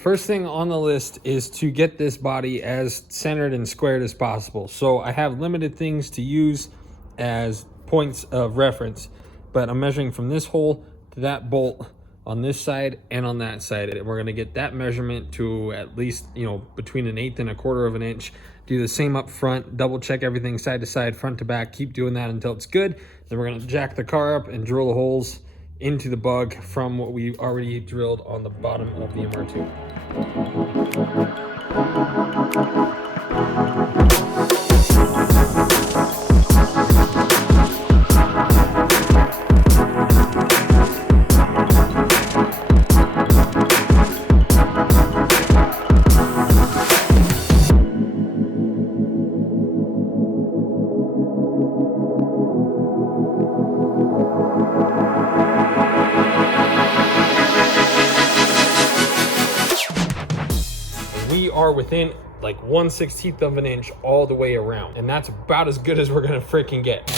First thing on the list is to get this body as centered and squared as possible. So I have limited things to use as points of reference, but I'm measuring from this hole to that bolt on this side and on that side. And we're gonna get that measurement to at least, you know, between 1/8 and 1/4 of an inch. Do the same up front, double check everything side to side, front to back, keep doing that until it's good. Then we're gonna jack the car up and drill the holes into the Bug from what we already drilled on the bottom of the MR2. We are within like 1/16 of an inch all the way around, and that's about as good as we're gonna freaking get.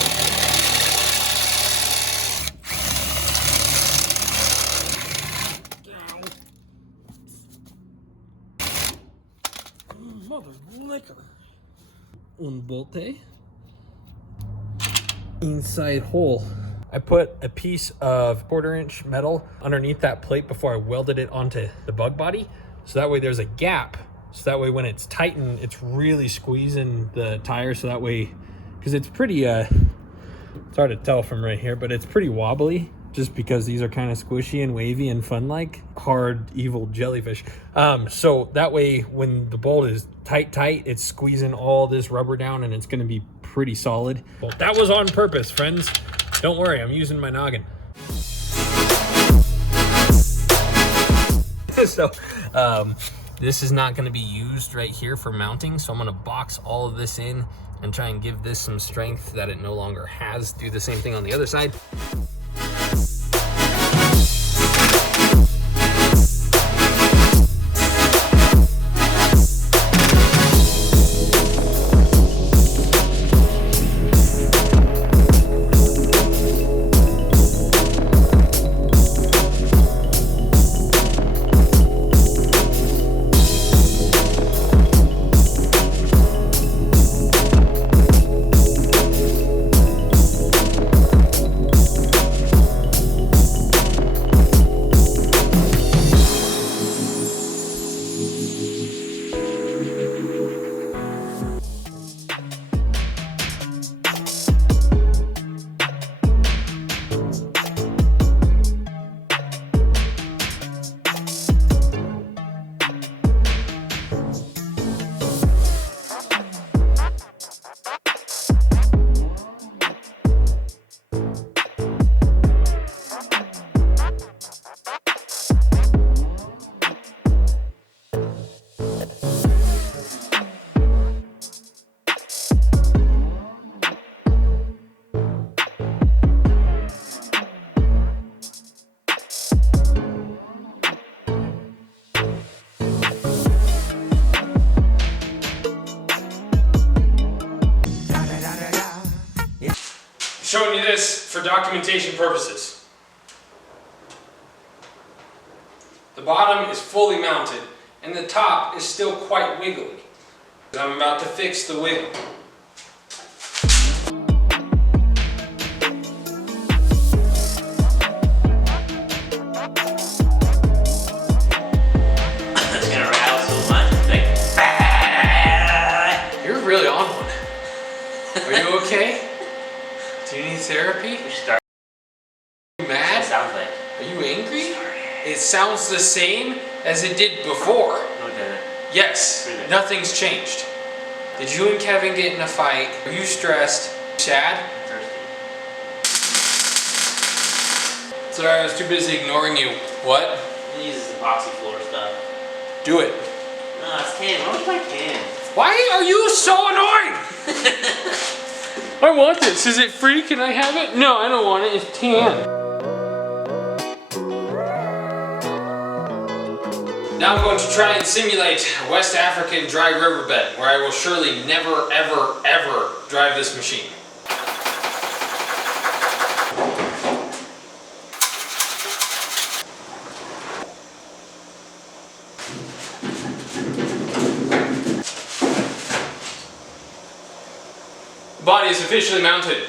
Mother liquor. Un bolte. Inside hole. I put a piece of 1/4 inch metal underneath that plate before I welded it onto the Bug body. So that way there's a gap. So that way when it's tightened, it's really squeezing the tire. So that way, because it's pretty, it's hard to tell from right here, but it's pretty wobbly just because these are kind of squishy and wavy and fun like hard, evil jellyfish. So that way when the bolt is tight, it's squeezing all this rubber down and it's going to be pretty solid. Well, that was on purpose, friends. Don't worry, I'm using my noggin. So, this is not going to be used right here for mounting, so I'm going to box all of this in and try and give this some strength that it no longer has. Do the same thing on the other side. Showing you this for documentation purposes. The bottom is fully mounted and the top is still quite wiggly. I'm about to fix the wiggle. It's gonna rattle so much. It's like, You're really on one. Are you okay? Do you need therapy? we should start. Are you mad? It sounds like. Are you angry? It sounds the same as it did before. No, it doesn't. Yes, Really? nothing's changed. Did you and Kevin get in a fight? Are you stressed? Sad? I'm thirsty. Sorry, I was too busy ignoring you. What? He uses epoxy floor stuff. Do it. No, it's tan. Why don't you like tan? Why are you so annoying? I want this. Is it free? Can I have it? No, I don't want it. It's tan. Now I'm going to try and simulate a West African dry riverbed where I will surely never, ever, ever drive this machine. The body is officially mounted.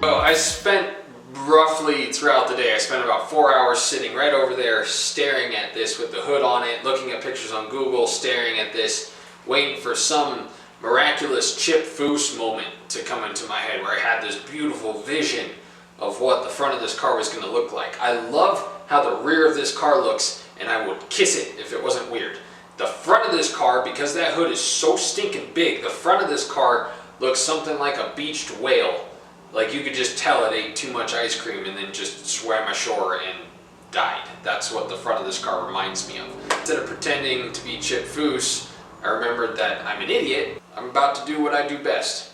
So I spent roughly throughout the day, I spent about 4 hours sitting right over there staring at this with the hood on it, looking at pictures on Google, staring at this, waiting for some miraculous Chip Foose moment to come into my head where I had this beautiful vision of what the front of this car was going to look like. I love how the rear of this car looks, and I would kiss it if it wasn't weird. The front of this car, because that hood is so stinking big, the front of this car looks something like a beached whale. Like you could just tell it ate too much ice cream and then just swam ashore and died. That's what the front of this car reminds me of. Instead of pretending to be Chip Foose, I remembered that I'm an idiot. I'm about to do what I do best.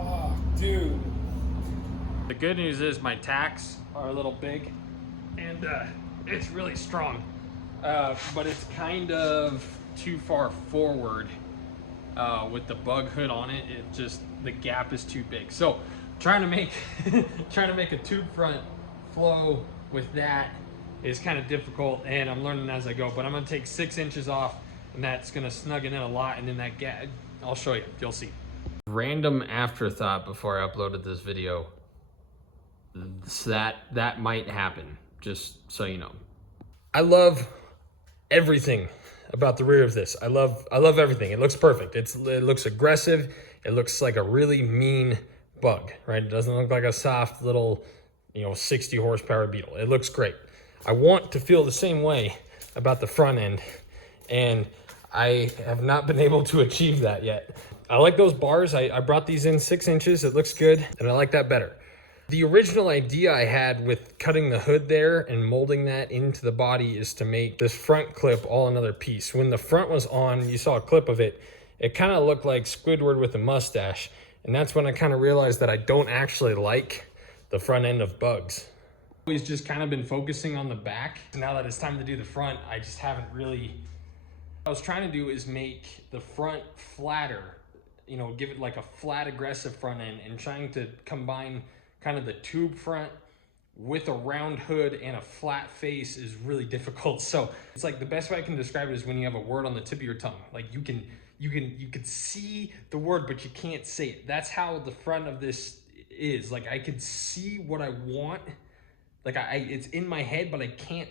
Oh, dude. The good news is my tacks are a little big and it's really strong, but it's kind of too far forward with the Bug hood on it. It just, the gap is too big. So trying to make trying to make a tube front flow with that is kind of difficult, and I'm learning as I go. But I'm gonna take 6 inches off, and that's gonna snug it in a lot, and then that gap, I'll show you, you'll see. Random afterthought before I uploaded this video. So that might happen, just so you know. I love everything about the rear of this. I love everything. It looks perfect. It looks aggressive. It looks like a really mean Bug, right? It doesn't look like a soft little, 60 horsepower Beetle. It looks great. I want to feel the same way about the front end, and I have not been able to achieve that yet. I like those bars. I brought these in 6 inches. It looks good, and I like that better. The original idea I had with cutting the hood there and molding that into the body is to make this front clip all another piece. When the front was on, you saw a clip of it, it kind of looked like Squidward with a mustache. And that's when I kind of realized that I don't actually like the front end of Bugs. Always just kind of been focusing on the back. Now that it's time to do the front, I just haven't really... What I was trying to do is make the front flatter, give it like a flat, aggressive front end, and trying to combine kind of the tube front with a round hood and a flat face is really difficult. So it's like the best way I can describe it is when you have a word on the tip of your tongue. Like you can see the word, but you can't say it. That's how the front of this is. Like I can see what I want. Like it's in my head, but I can't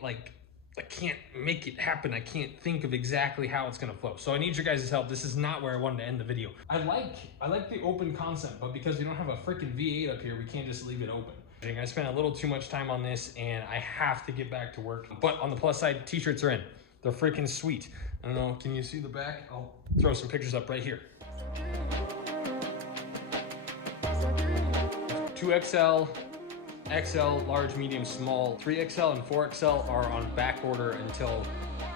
make it happen. I can't think of exactly how it's gonna flow. So I need your guys' help. This is not where I wanted to end the video. I like the open concept, but because we don't have a freaking V8 up here, we can't just leave it open. I spent a little too much time on this, and I have to get back to work. But on the plus side, t-shirts are in. They're freaking sweet. I don't know, can you see the back? I'll throw some pictures up right here. 2XL XL, large, medium, small. 3XL and 4XL are on back order until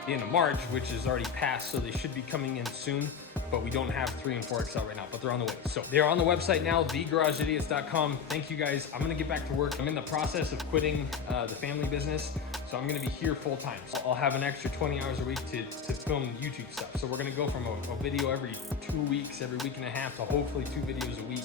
the end of March, which is already passed, so they should be coming in soon. But we don't have 3 and 4XL right now, but they're on the way. So they're on the website now, thegarageidiots.com. Thank you guys. I'm gonna get back to work. I'm in the process of quitting the family business, so I'm gonna be here full time. So I'll have an extra 20 hours a week to film YouTube stuff. So we're gonna go from a video every 2 weeks, every week and a half, to hopefully 2 videos a week.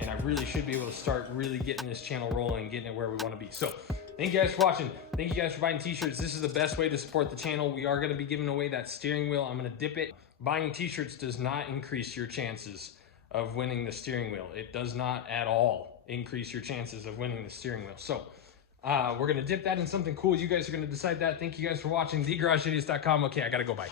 And I really should be able to start really getting this channel rolling, getting it where we wanna be. So thank you guys for watching. Thank you guys for buying t-shirts. This is the best way to support the channel. We are gonna be giving away that steering wheel. I'm gonna dip it. Buying t-shirts does not increase your chances of winning the steering wheel. It does not at all increase your chances of winning the steering wheel. So we're gonna dip that in something cool. You guys are gonna decide that. Thank you guys for watching. TheGarageIdiots.com. Okay, I gotta go, bye.